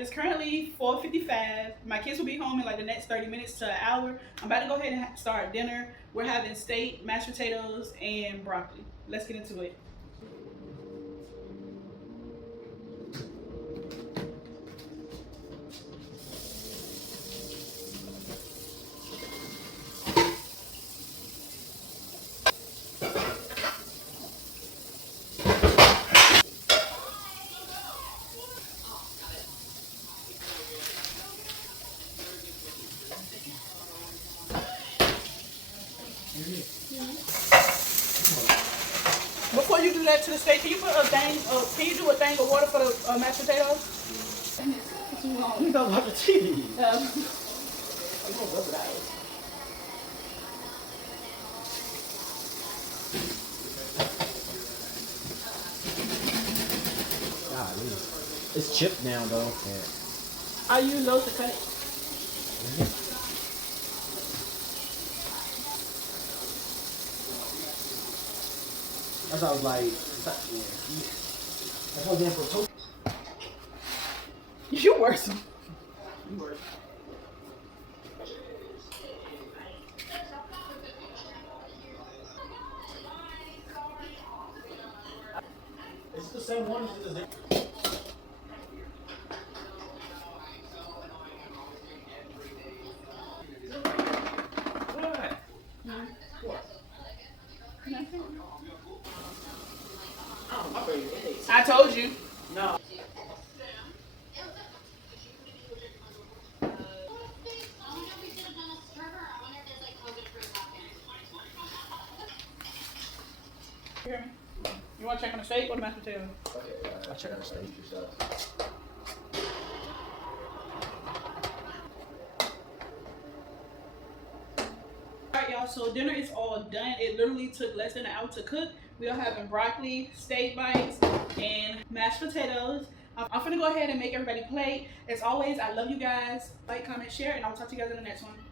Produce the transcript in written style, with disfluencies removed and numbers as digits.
it is currently 4:55. My kids will be home in like the next 30 minutes to an hour. I'm about to go ahead and start dinner. We're having steak, mashed potatoes, and broccoli. Let's get into it. Before you do that to the steak, can you put a thing? Can you do a thing of water for the mashed potatoes? You talking about the cheese? Golly. It's chipped now though. Yeah. I use those to cut. That's why I was like, yeah. That's why then for toast. You worse. You work. It's the same one as the I told you. No. You hear me? You want to check on the steak or the mashed potato? I check the steak. Alright, y'all, so dinner is all done. It literally took less than an hour to cook. We are having broccoli, steak bites, and mashed potatoes. I'm gonna go ahead and make everybody plate. As always, I love you guys. Like, comment, share, and I'll talk to you guys in the next one.